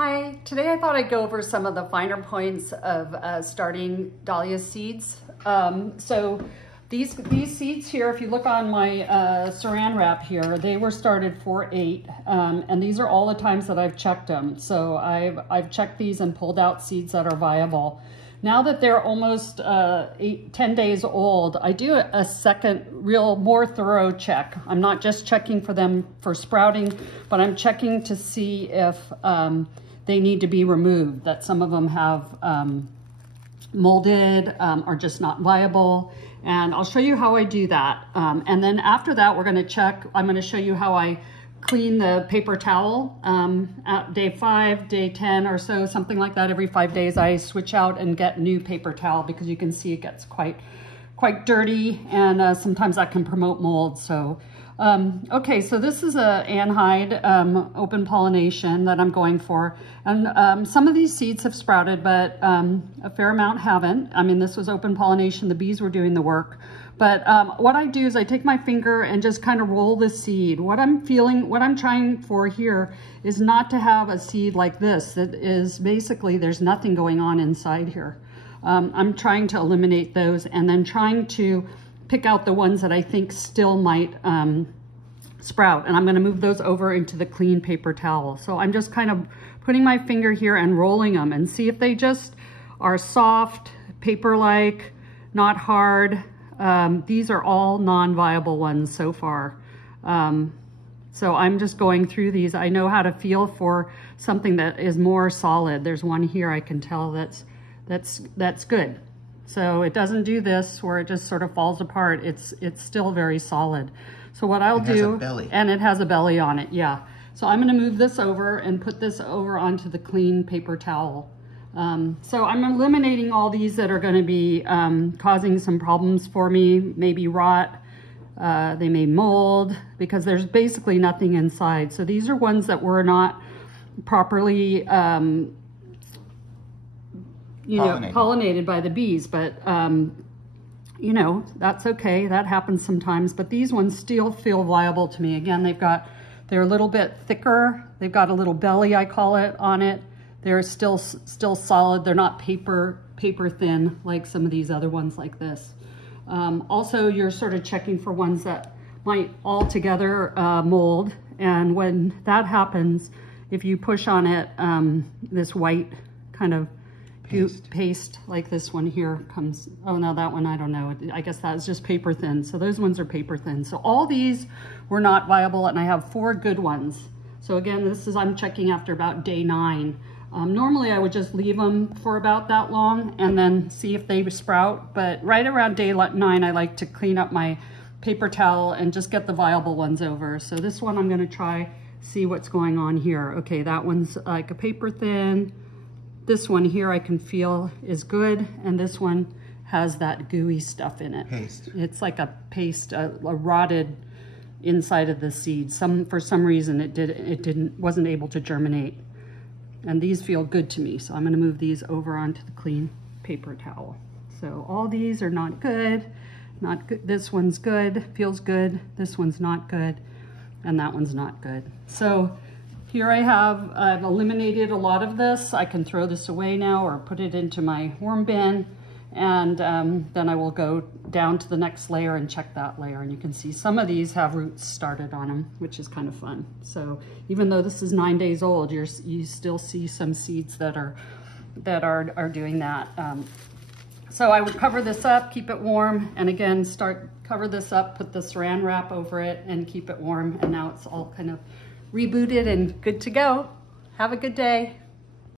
Hi, today I thought I'd go over some of the finer points of starting dahlia seeds. So these seeds here, if you look on my saran wrap here, they were started 4/8, and these are all the times that I've checked them. So I've checked these and pulled out seeds that are viable. Now that they're almost 10 days old, I do a second more thorough check. I'm not just checking for them for sprouting, but I'm checking to see if they need to be removed, that some of them have molded or just not viable. And I'll show you how I do that. And then after that, we're gonna check, I'm gonna show you how I clean the paper towel at day 5, day 10 or so, something like that. Every 5 days I switch out and get new paper towel because you can see it gets quite dirty, and sometimes that can promote mold. So okay, so this is a anhide open pollination that I'm going for, and some of these seeds have sprouted, but a fair amount haven't. I mean, this was open pollination, the bees were doing the work. But what I do is I take my finger and just kind of roll the seed. What I'm trying for here is not to have a seed like this that is basically, there's nothing going on inside here. I'm trying to eliminate those and then trying to pick out the ones that I think still might sprout. And I'm gonna move those over into the clean paper towel. So I'm just kind of putting my finger here and rolling them and see if they just are soft, paper-like, not hard. These are all non-viable ones so far. So I'm just going through these. I know how to feel for something that is more solid. There's one here I can tell that's good. So it doesn't do this where it just sort of falls apart. It's still very solid. So what I'll do, it has a belly. And it has a belly on it, yeah. So I'm gonna move this over and put this over onto the clean paper towel. So I'm eliminating all these that are gonna be causing some problems for me, maybe rot, they may mold, because there's basically nothing inside. So these are ones that were not properly pollinated by the bees, but you know, that's okay, that happens sometimes. But these ones still feel viable to me. Again, they're a little bit thicker, they've got a little belly, I call it, on it. They're still solid. They're not paper thin like some of these other ones like this. Also, you're sort of checking for ones that might altogether mold. And when that happens, if you push on it, this white kind of paste like this one here comes. Oh no, that one, I don't know. I guess that's just paper thin. So those ones are paper thin. So all these were not viable, and I have 4 good ones. So again, I'm checking after about day 9. Normally I would just leave them for about that long and then see if they sprout, but right around day 9 I like to clean up my paper towel and just get the viable ones over. So this one I'm going to try, see what's going on here. Okay, that one's like a paper thin. This one here I can feel is good, and this one has that gooey stuff in it. Paste. It's like a paste, a rotted inside of the seed. For some reason it wasn't able to germinate. And these feel good to me, so I'm going to move these over onto the clean paper towel. So all these are not good, not good. This one's good, feels good. This one's not good, and that one's not good. So here I've eliminated a lot of this. I can throw this away now or put it into my worm bin, and then I will go down to the next layer and check that layer. And you can see some of these have roots started on them, which is kind of fun. So even though this is 9 days old, you still see some seeds that are doing that. So I would cover this up, keep it warm, and again, cover this up, put the saran wrap over it, and keep it warm. And now it's all kind of rebooted and good to go. Have a good day.